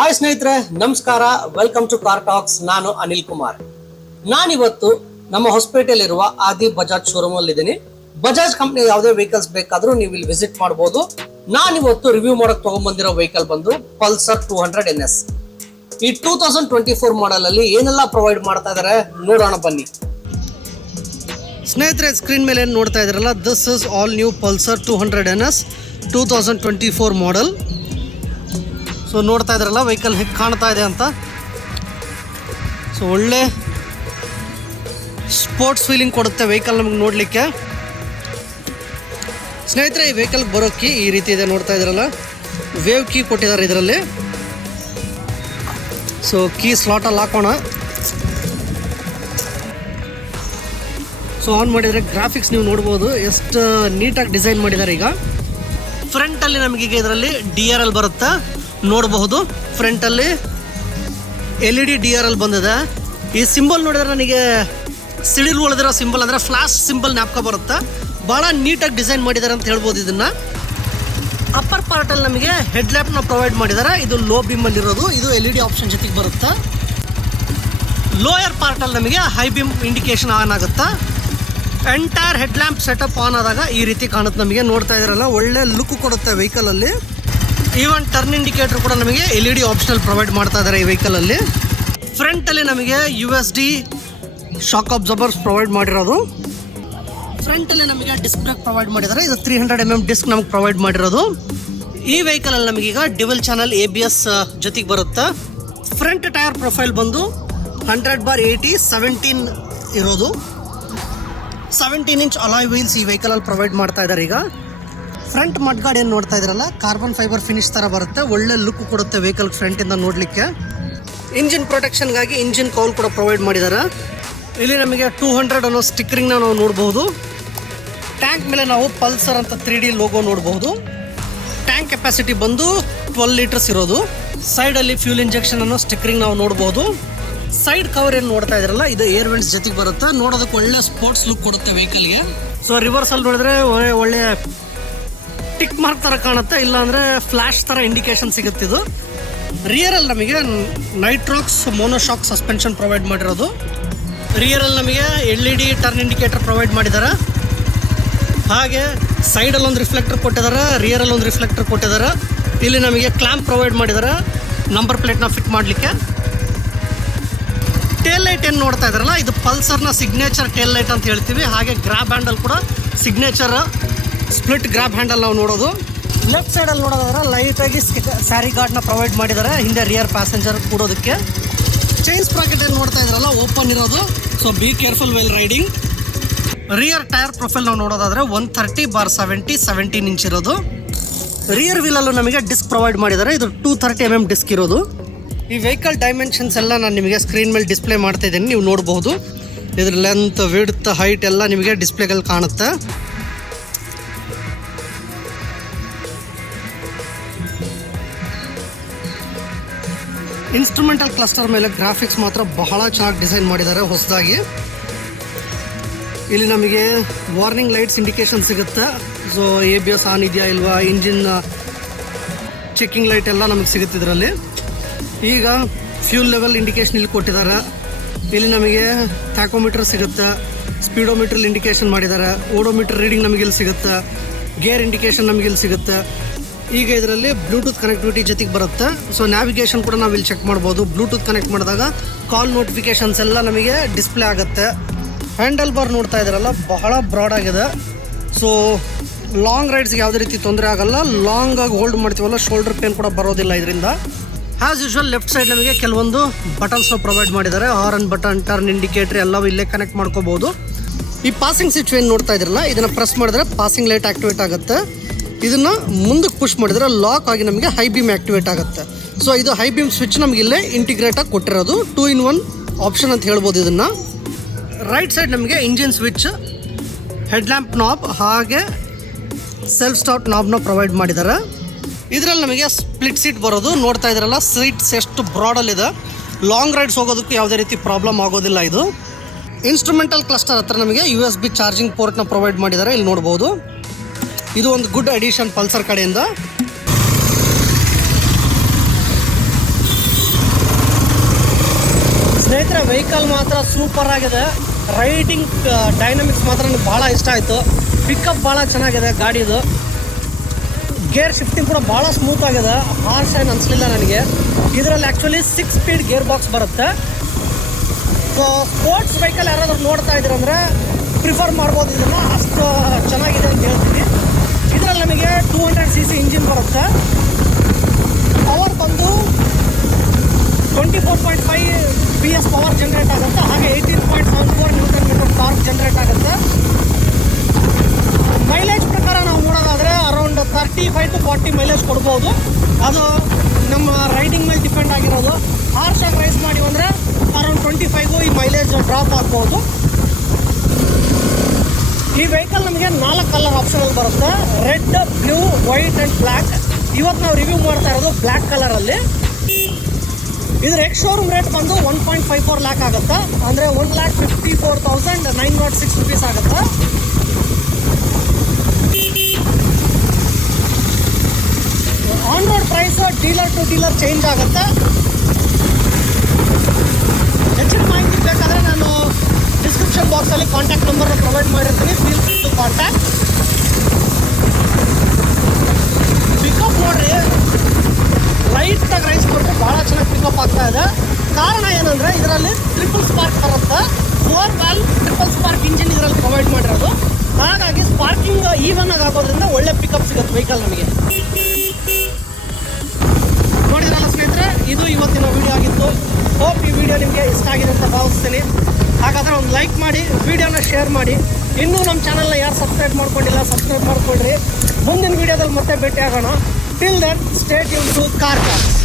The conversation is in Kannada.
ಹಾಯ್ ಸ್ನೇಹಿತರೆ, ನಮಸ್ಕಾರ. Welcome to car talks. ನಾನು ಅನಿಲ್ ಕುಮಾರ್. ನಾನಿವತ್ತು ನಮ್ಮ ಹೊಸಪೇಟೆಯಲ್ಲಿರುವ ಆದಿ ಬಜಾಜ್ ಶೋರೂಮ್ ಅಲ್ಲಿ ಇದ್ದೀನಿ. ಬಜಾಜ್ ಕಂಪನಿ ಯಾವುದೇ ವೆಹಿಕಲ್ಸ್ ಬೇಕಾದ್ರೂ ನೀವು ಇಲ್ಲಿ ವಿಸಿಟ್ ಮಾಡಬಹುದು. ನಾನಿವತ್ತು ರಿವ್ಯೂ ಮಾಡಕ್ ತಗೊಂಡ್ಬಂದಿರೋ ವೆಹಿಕಲ್ ಬಂದು ಪಲ್ಸರ್ 200 NS. ಈ 2024 ಮಾಡೆಲ್ ಅಲ್ಲಿ ಏನೆಲ್ಲ ಪ್ರೊವೈಡ್ ಮಾಡ್ತಾ ಇದಾರೆ ನೋಡೋಣ ಬನ್ನಿ. ಸ್ನೇಹಿತರೆ, ಸ್ಕ್ರೀನ್ ಮೇಲೆ ಏನು ನೋಡ್ತಾ ಇದ್ರಲ್ಲ, this is all new Pulsar 200 NS 2024 model. So ನೋಡ್ತಾ ಇದ್ರಲ್ಲ ವೆಹಿಕಲ್ ಹೇಗೆ ಕಾಣ್ತಾ ಇದೆ ಅಂತ. ಸೊ ಒಳ್ಳೆ ಸ್ಪೋರ್ಟ್ಸ್ ಫೀಲಿಂಗ್ ಕೊಡುತ್ತೆ ವೆಹಿಕಲ್ ನಮಗೆ ನೋಡಲಿಕ್ಕೆ. ಸ್ನೇಹಿತರೆ, ಈ ವೆಹಿಕಲ್ಗೆ ಬರೋ ಕೀ ಈ ರೀತಿ ಇದೆ, ನೋಡ್ತಾ ಇದ್ರಲ್ಲ, ವೇವ್ ಕೀ ಕೊಟ್ಟಿದ್ದಾರೆ ಇದರಲ್ಲಿ. ಸೊ ಕೀ ಸ್ಲಾಟಲ್ಲಿ ಹಾಕೋಣ. ಸೊ ಆನ್ ಮಾಡಿದರೆ ಗ್ರಾಫಿಕ್ಸ್ ನೀವು ನೋಡ್ಬೋದು ಎಷ್ಟು ನೀಟಾಗಿ ಡಿಸೈನ್ ಮಾಡಿದ್ದಾರೆ. ಈಗ ಫ್ರಂಟಲ್ಲಿ ನಮಗೀಗ ಇದರಲ್ಲಿ DRL ಬರುತ್ತೆ, ನೋಡಬಹುದು. ಫ್ರಂಟಲ್ಲಿ LED DRL ಬಂದಿದೆ. ಈ ಸಿಂಬಲ್ ನೋಡಿದ್ರೆ ನನಗೆ ಸಿಡಿಲು ಉಳಿದಿರೋ ಸಿಂಬಲ್ ಅಂದರೆ ಫ್ಲಾಶ್ ಸಿಂಬಲ್ ಜ್ಞಾಪಕ ಬರುತ್ತೆ. ಭಾಳ ನೀಟಾಗಿ ಡಿಸೈನ್ ಮಾಡಿದ್ದಾರೆ ಅಂತ ಹೇಳ್ಬೋದು ಇದನ್ನು. ಅಪ್ಪರ್ ಪಾರ್ಟಲ್ಲಿ ನಮಗೆ ಹೆಡ್ ಲ್ಯಾಂಪ್ನ ಪ್ರೊವೈಡ್ ಮಾಡಿದ್ದಾರೆ. ಇದು ಲೋ ಬೀಮಲ್ಲಿರೋದು, ಇದು LED ಆಪ್ಷನ್ ಜೊತೆಗೆ ಬರುತ್ತೆ. ಲೋಯರ್ ಪಾರ್ಟಲ್ಲಿ ನಮಗೆ ಹೈ ಬೀಮ್ ಇಂಡಿಕೇಶನ್ ಆನ್ ಆಗುತ್ತೆ. Entire head lamp setup on ಆದಾಗ ಈ ರೀತಿ ಕಾಣುತ್ತೆ ನಮಗೆ. ನೋಡ್ತಾ ಇದ್ರಲ್ಲ, ಒಳ್ಳೆ ಲುಕ್ ಕೊಡುತ್ತೆ ವೆಹಿಕಲಲ್ಲಿ. ಈವನ್ ಟರ್ನ್ ಇಂಡಿಕೇಟರ್ ಕೂಡ ನಮಗೆ LED ಆಪ್ಷನಲ್ ಪ್ರೊವೈಡ್ ಮಾಡ್ತಾ ಇದ್ದಾರೆ ಈ ವೆಹಿಕಲಲ್ಲಿ. ಫ್ರಂಟಲ್ಲಿ ನಮಗೆ USD ಶಾಕ್ ಅಬ್ಸರ್ಬರ್ಸ್ ಪ್ರೊವೈಡ್ ಮಾಡಿರೋದು. ಫ್ರಂಟಲ್ಲಿ ನಮಗೆ ಡಿಸ್ಕ್ ಬ್ರೇಕ್ ಪ್ರೊವೈಡ್ ಮಾಡಿದ್ದಾರೆ. ಇದು 300 mm ಡಿಸ್ಕ್ ನಮಗೆ ಪ್ರೊವೈಡ್ ಮಾಡಿರೋದು. ಈ ವೆಹಿಕಲಲ್ಲಿ ನಮಗೀಗ ಡ್ಯುವೆಲ್ ಚಾನಲ್ ABS ಜೊತೆಗೆ ಬರುತ್ತೆ. ಫ್ರಂಟ್ ಟೈರ್ ಪ್ರೊಫೈಲ್ ಬಂದು 100/80 17 ಇರೋದು. 17 ಇಂಚ್ ಅಲಾಯ್ ವೀಲ್ಸ್ ಈ ವೆಹಿಕಲಲ್ಲಿ ಪ್ರೊವೈಡ್ ಮಾಡ್ತಾ ಇದ್ದಾರೆ. ಈಗ ಫ್ರಂಟ್ ಮಡ್ಗಾರ್ಡ್ ಏನು ನೋಡ್ತಾ ಇದ್ರಲ್ಲ, ಕಾರ್ಬನ್ ಫೈಬರ್ ಫಿನಿಶ್ ಥರ ಬರುತ್ತೆ. ಒಳ್ಳೆ ಲುಕ್ ಕೊಡುತ್ತೆ ವೆಹಿಕಲ್ ಫ್ರಂಟಿಂದ ನೋಡಲಿಕ್ಕೆ. ಇಂಜಿನ್ ಪ್ರೊಟೆಕ್ಷನ್ಗಾಗಿ ಇಂಜಿನ್ ಕೌಲ್ ಕೂಡ ಪ್ರೊವೈಡ್ ಮಾಡಿದ್ದಾರೆ. ಇಲ್ಲಿ ನಮಗೆ 200 ಅನ್ನೋ ಸ್ಟಿಕ್ಕರಿಂಗ್ನ ನಾವು ನೋಡ್ಬೋದು. ಟ್ಯಾಂಕ್ ಮೇಲೆ ನಾವು ಪಲ್ಸರ್ ಅಂತ 3D ಲೋಗೋ ನೋಡಬಹುದು. ಟ್ಯಾಂಕ್ ಕೆಪಾಸಿಟಿ ಬಂದು 12 ಲೀಟರ್ಸ್ ಇರೋದು. ಸೈಡಲ್ಲಿ ಫ್ಯೂಲ್ ಇಂಜೆಕ್ಷನ್ ಅನ್ನೋ ಸ್ಟಿಕ್ಕರಿಂಗ್ ನಾವು ನೋಡ್ಬೋದು. ಸೈಡ್ ಕವರ್ ಏನು ನೋಡ್ತಾ ಇದ್ರಲ್ಲ, ಇದು ಏರ್ ವೆಂಟ್ಸ್ ಜೊತೆಗೆ ಬರುತ್ತೆ. ನೋಡೋದಕ್ಕೆ ಒಳ್ಳೆ ಸ್ಪೋರ್ಟ್ಸ್ ಲುಕ್ ಕೊಡುತ್ತೆ ವೆಹಿಕಲ್ಗೆ. ಸೊ ರಿವರ್ಸಲ್ಲಿ ನೋಡಿದ್ರೆ ಒಳ್ಳೆ ಟಿಕ್ ಮಾರ್ಕ್ ಥರ ಕಾಣುತ್ತೆ, ಇಲ್ಲಾಂದರೆ ಫ್ಲ್ಯಾಶ್ ಥರ ಇಂಡಿಕೇಶನ್ ಸಿಗುತ್ತೆ ಇದು. ರಿಯರಲ್ಲಿ ನಮಗೆ ನೈಟ್ರಾಕ್ಸ್ ಮೋನೋಶಾಕ್ ಸಸ್ಪೆನ್ಷನ್ ಪ್ರೊವೈಡ್ ಮಾಡಿರೋದು. ರಿಯರಲ್ಲಿ ನಮಗೆ LED ಟರ್ನ್ ಇಂಡಿಕೇಟರ್ ಪ್ರೊವೈಡ್ ಮಾಡಿದ್ದಾರೆ. ಹಾಗೆ ಸೈಡಲ್ಲಿ ಒಂದು ರಿಫ್ಲೆಕ್ಟರ್ ಕೊಟ್ಟಿದ್ದಾರೆ, ರಿಯರಲ್ಲಿ ಒಂದು ರಿಫ್ಲೆಕ್ಟರ್ ಕೊಟ್ಟಿದ್ದಾರೆ. ಇಲ್ಲಿ ನಮಗೆ ಕ್ಲ್ಯಾಂಪ್ ಪ್ರೊವೈಡ್ ಮಾಡಿದ್ದಾರೆ ನಂಬರ್ ಪ್ಲೇಟ್ನ ಫಿಟ್ ಮಾಡಲಿಕ್ಕೆ. ಟೇಲ್ ಲೈಟ್ ಏನು ನೋಡ್ತಾ ಇದ್ದಾರಲ್ಲ, ಇದು ಪಲ್ಸರ್ನ ಸಿಗ್ನೇಚರ್ ಟೇಲ್ ಲೈಟ್ ಅಂತ ಹೇಳ್ತೀವಿ. ಹಾಗೆ ಗ್ರಾಬ್ ಹ್ಯಾಂಡಲ್ ಕೂಡ ಸಿಗ್ನೇಚರ್ ಸ್ಪ್ಲಿಟ್ ಗ್ರಾಬ್ ಹ್ಯಾಂಡಲ್ ನಾವು ನೋಡೋದು. ಲೆಫ್ಟ್ ಸೈಡಲ್ಲಿ ನೋಡೋದಾದ್ರೆ ಲೈಟಾಗಿ ಸ್ಯಾರಿ ಗಾರ್ಡ್ನ ಪ್ರೊವೈಡ್ ಮಾಡಿದ್ದಾರೆ ಹಿಂದೆ ರಿಯರ್ ಪ್ಯಾಸೆಂಜರ್ ಕೂಡೋದಕ್ಕೆ. ಚೈನ್ ಸ್ಪ್ರಾಕೆಟ್ ಏನು ನೋಡ್ತಾ ಇದ್ರಲ್ಲ, ಓಪನ್ ಇರೋದು. So be careful well riding. Rear tyre profile ನಾವು ನೋಡೋದಾದ್ರೆ 130/70 17 ಇಂಚ್ ಇರೋದು. ರಿಯರ್ ವೀಲಲ್ಲೂ ನಮಗೆ ಡಿಸ್ಕ್ ಪ್ರೊವೈಡ್ ಮಾಡಿದ್ದಾರೆ. ಇದು 230 mm ಡಿಸ್ಕ್ ಇರೋದು. ಈ ವೆಹಿಕಲ್ ಡೈಮೆನ್ಷನ್ಸ್ ಎಲ್ಲ ನಾನು ನಿಮಗೆ ಸ್ಕ್ರೀನ್ ಮೇಲೆ ಡಿಸ್ಪ್ಲೇ ಮಾಡ್ತಾ ಇದ್ದೀನಿ, ನೀವು ನೋಡಬಹುದು. ಇದ್ರ ಲೆಂತ್, ವಿಡ್ತ್, ಹೈಟ್ ಎಲ್ಲ ನಿಮಗೆ ಡಿಸ್ಪ್ಲೇಗಳಲ್ಲಿ ಕಾಣುತ್ತೆ. ಇನ್ಸ್ಟ್ರೂಮೆಂಟಲ್ ಕ್ಲಸ್ಟರ್ ಮೇಲೆ ಗ್ರಾಫಿಕ್ಸ್ ಮಾತ್ರ ಬಹಳ ಚೆನ್ನಾಗಿ ಡಿಸೈನ್ ಮಾಡಿದ್ದಾರೆ ಹೊಸದಾಗಿ. ಇಲ್ಲಿ ನಮಗೆ ವಾರ್ನಿಂಗ್ ಲೈಟ್ಸ್ ಇಂಡಿಕೇಶನ್ ಸಿಗುತ್ತೆ. ಸೊ ABS ಆನ್ ಇದೆಯಾ ಇಲ್ವಾ, ಇಂಜಿನ್ ಚೆಕ್ಕಿಂಗ್ ಲೈಟ್ ಎಲ್ಲ ನಮಗೆ ಸಿಗುತ್ತೆ ಇದರಲ್ಲಿ. ಈಗ ಫ್ಯೂಲ್ ಲೆವೆಲ್ ಇಂಡಿಕೇಶನ್ ಇಲ್ಲಿ ಕೊಟ್ಟಿದ್ದಾರೆ. ಇಲ್ಲಿ ನಮಗೆ ಟ್ಯಾಕೋಮೀಟರ್ ಸಿಗುತ್ತೆ, ಸ್ಪೀಡೋಮೀಟ್ರಲ್ಲಿ ಇಂಡಿಕೇಶನ್ ಮಾಡಿದ್ದಾರೆ. ಓಡೋಮೀಟರ್ ರೀಡಿಂಗ್ ನಮಗೆ ಇಲ್ಲಿ ಸಿಗುತ್ತೆ, ಗೇರ್ ಇಂಡಿಕೇಶನ್ ನಮಗೆ ಇಲ್ಲಿ ಸಿಗುತ್ತೆ. ಈಗ ಇದರಲ್ಲಿ ಬ್ಲೂಟೂತ್ ಕನೆಕ್ಟಿವಿಟಿ ಜೊತೆಗೆ ಬರುತ್ತೆ. ಸೊ ನ್ಯಾವಿಗೇಷನ್ ಕೂಡ ನಾವು ಇಲ್ಲಿ ಚೆಕ್ ಮಾಡ್ಬೋದು. ಬ್ಲೂಟೂತ್ ಕನೆಕ್ಟ್ ಮಾಡಿದಾಗ ಕಾಲ್ ನೋಟಿಫಿಕೇಷನ್ಸ್ ಎಲ್ಲ ನಮಗೆ ಡಿಸ್ಪ್ಲೇ ಆಗುತ್ತೆ. ಹ್ಯಾಂಡಲ್ ಬಾರ್ ನೋಡ್ತಾ ಇದ್ದಾರಲ್ಲ, ಬಹಳ ಬ್ರಾಡ್ ಆಗಿದೆ. ಸೊ ಲಾಂಗ್ ರೈಡ್ಸ್ಗೆ ಯಾವುದೇ ರೀತಿ ತೊಂದರೆ ಆಗಲ್ಲ. ಲಾಂಗ್ ಆಗಿ ಹೋಲ್ಡ್ ಮಾಡ್ತೀವಲ್ಲ, ಶೋಲ್ಡರ್ ಪೇನ್ ಕೂಡ ಬರೋದಿಲ್ಲ ಇದರಿಂದ. ಆ್ಯಸ್ ಯೂಶ್ವಲ್ ಲೆಫ್ಟ್ ಸೈಡ್ ನಮಗೆ ಕೆಲವೊಂದು ಬಟನ್ಸ್ನ ಪ್ರೊವೈಡ್ ಮಾಡಿದ್ದಾರೆ. ಹಾರ್ನ್ ಬಟನ್, ಟರ್ನ್ ಇಂಡಿಕೇಟರ್ ಎಲ್ಲವೂ ಇಲ್ಲೇ ಕನೆಕ್ಟ್ ಮಾಡ್ಕೋಬೋದು. ಈ ಪಾಸಿಂಗ್ ಸ್ವಿಚ್ ಏನು ನೋಡ್ತಾ ಇದ್ರಲ್ಲ, ಇದನ್ನು ಪ್ರೆಸ್ ಮಾಡಿದ್ರೆ ಪಾಸಿಂಗ್ ಲೈಟ್ ಆಕ್ಟಿವೇಟ್ ಆಗುತ್ತೆ. ಇದನ್ನು ಮುಂದಕ್ಕೆ ಪುಷ್ ಮಾಡಿದ್ರೆ ಲಾಕ್ ಆಗಿ ನಮಗೆ ಹೈ ಬೀಮ್ ಆಕ್ಟಿವೇಟ್ ಆಗುತ್ತೆ. ಸೊ ಇದು ಹೈ ಬೀಮ್ ಸ್ವಿಚ್ ನಮಗೆ ಇಲ್ಲೇ ಇಂಟಿಗ್ರೇಟಾಗಿ ಕೊಟ್ಟಿರೋದು. 2-in-1 ಆಪ್ಷನ್ ಅಂತ ಹೇಳ್ಬೋದು ಇದನ್ನು. ರೈಟ್ ಸೈಡ್ ನಮಗೆ engine switch, head lamp knob, ಹಾಗೆ ಸೆಲ್ಫ್ ಸ್ಟಾರ್ಟ್ ನಾಬ್ನ ಪ್ರೊವೈಡ್ ಮಾಡಿದ್ದಾರೆ. ಇದರಲ್ಲಿ ನಮಗೆ ಸ್ಪ್ಲಿಟ್ ಸೀಟ್ ಬರೋದು. ನೋಡ್ತಾ ಇದ್ರಲ್ಲ, ಸೀಟ್ಸ್ ಎಷ್ಟು ಬ್ರಾಡಲ್ಲಿದೆ. ಲಾಂಗ್ ರೈಡ್ಸ್ ಹೋಗೋದಕ್ಕೂ ಯಾವುದೇ ರೀತಿ ಪ್ರಾಬ್ಲಮ್ ಆಗೋದಿಲ್ಲ ಇದು. ಇನ್ಸ್ಟ್ರೂಮೆಂಟಲ್ ಕ್ಲಸ್ಟರ್ ಹತ್ರ ನಮಗೆ USB ಚಾರ್ಜಿಂಗ್ ಪೋರ್ಟ್ನ ಪ್ರೊವೈಡ್ ಮಾಡಿದ್ದಾರೆ, ಇಲ್ಲಿ ನೋಡ್ಬೋದು. ಇದು ಒಂದು ಗುಡ್ ಅಡಿಷನ್ ಪಲ್ಸರ್ ಕಡೆಯಿಂದ. ಸ್ನೇಹಿತರೆ ವೆಹಿಕಲ್ ಮಾತ್ರ ಸೂಪರ್ ಆಗಿದೆ. ರೈಡಿಂಗ್ ಡೈನಮಿಕ್ಸ್ ಮಾತ್ರ ನನಗೆ ಭಾಳ ಇಷ್ಟ ಆಯಿತು. ಪಿಕಪ್ ಭಾಳ ಚೆನ್ನಾಗಿದೆ ಗಾಡಿದು. ಗೇರ್ ಶಿಫ್ಟಿಂಗ್ ಕೂಡ ಭಾಳ ಸ್ಮೂತ್ ಆಗಿದೆ, ಹಾರ್ಶ್ ಏನು ಅನಿಸ್ಲಿಲ್ಲ ನನಗೆ. ಇದರಲ್ಲಿ ಆ್ಯಕ್ಚುಲಿ 6 ಸ್ಪೀಡ್ ಗೇರ್ ಬಾಕ್ಸ್ ಬರುತ್ತೆ. ಸೊ ಸ್ಪೋರ್ಟ್ಸ್ ವೆಹಿಕಲ್ ಯಾರಾದರೂ ನೋಡ್ತಾ ಇದ್ದೀರಂದರೆ ಪ್ರಿಫರ್ ಮಾಡ್ಬೋದು ಇದನ್ನು, ಅಷ್ಟು ಚೆನ್ನಾಗಿದೆ ಅಂತ ಹೇಳ್ತೀನಿ. ಇದರಲ್ಲಿ ನಮಗೆ 200cc ಇಂಜಿನ್ ಬರುತ್ತೆ. ಪವರ್ ಬಂದು 24.5 PS ಪವರ್ ಜನ್ರೇಟ್ ಆಗುತ್ತೆ. ಹಾಗೆ 18.74 ನ್ಯೂಟನ್ ಮೀಟರ್ ಟಾರ್ಕ್ ಜನ್ರೇಟ್ ಆಗುತ್ತೆ. ಮೈಲೇಜ್ ಪ್ರಕಾರ ನಾವು ನೋಡೋದಾದರೆ ಅರೌಂಡ್ 35 to 40 ಮೈಲೇಜ್ ಕೊಡ್ಬೋದು. ಅದು ನಮ್ಮ ರೈಡಿಂಗ್ ಮೇಲೆ ಡಿಪೆಂಡ್ ಆಗಿರೋದು. ಹಾರ್ಶಾಗಿ ರೈಸ್ ಮಾಡಿ ಅಂದರೆ ಅರೌಂಡ್ 25 ಈ ಮೈಲೇಜ್ ಡ್ರಾಪ್ ಆಗ್ಬೋದು. ಈ ವೆಹಿಕಲ್ ನಮಗೆ 4 ಕಲರ್ ಆಪ್ಷನಲ್ಲಿ ಬರುತ್ತೆ: red, blue, white and black. ಇವತ್ತು ನಾವು ರಿವ್ಯೂ ಮಾಡ್ತಾ ಇರೋದು ಬ್ಲ್ಯಾಕ್ ಕಲರಲ್ಲಿ. ಇದ್ರ ಎಕ್ಸ್ ಶೋರೂಮ್ ರೇಟ್ ಬಂದು 1.54 ಲ್ಯಾಕ್ ಆಗುತ್ತೆ, ಅಂದರೆ 1,54,906 rupees ಆಗುತ್ತೆ. On road price dealer to dealer change ಆಗುತ್ತೆ. ಹೆಚ್ಚಿನ ಮಾಹಿತಿ ಬೇಕಾದರೆ ನಾನು ಡಿಸ್ಕ್ರಿಪ್ಷನ್ ಬಾಕ್ಸಲ್ಲಿ ಕಾಂಟ್ಯಾಕ್ಟ್ ನಂಬರ್ನ ಪ್ರೊವೈಡ್ ಮಾಡಿರ್ತೀನಿ. Feel free to contact. Pickup ನೋಡ್ರಿ, ಲೈಟಾಗಿ ರೈಸ್ ಕೊಟ್ಟರೆ ಭಾಳ ಚೆನ್ನಾಗಿ ಪಿಕಪ್ ಆಗ್ತಾ ಇದೆ. ಕಾರಣ ಏನಂದರೆ ಇದರಲ್ಲಿ ಟ್ರಿಪಲ್ ಸ್ಪಾರ್ಕ್ ಬರುತ್ತೆ. 4 valve ಟ್ರಿಪಲ್ ಸ್ಪಾರ್ಕ್ ಇಂಜಿನ್ ಇದರಲ್ಲಿ ಪ್ರೊವೈಡ್ ಮಾಡಿರೋದು. ಹಾಗಾಗಿ ಸ್ಪಾರ್ಕಿಂಗ್ ಈವನ್ ಆಗಿ ಆಗೋದ್ರಿಂದ ಒಳ್ಳೆ ಪಿಕಪ್ ಸಿಗುತ್ತೆ ವೆಹಿಕಲ್ ನಮಗೆ. ನೋಡಿದ್ರಲ್ಲ ಸ್ನೇಹಿತರೆ, ಇದು ಇವತ್ತಿನ ವಿಡಿಯೋ ಆಗಿತ್ತು. ಹೋಪ್ ಈ ವಿಡಿಯೋ ನಿಮಗೆ ಇಷ್ಟ ಆಗಿದೆ ಅಂತ ಭಾವಿಸ್ತೀನಿ. ಹಾಗಾದರೆ ಒಂದು ಲೈಕ್ ಮಾಡಿ, ವಿಡಿಯೋನ ಶೇರ್ ಮಾಡಿ. ಇನ್ನೂ ನಮ್ಮ ಚಾನಲ್ನ ಯಾರು ಸಬ್ಸ್ಕ್ರೈಬ್ ಮಾಡ್ಕೊಂಡಿಲ್ಲ ಸಬ್ಸ್ಕ್ರೈಬ್ ಮಾಡ್ಕೊಳ್ರಿ. ಮುಂದಿನ ವಿಡಿಯೋದಲ್ಲಿ ಮತ್ತೆ ಭೇಟಿ ಆಗೋಣ. Till then stay tune to car tax.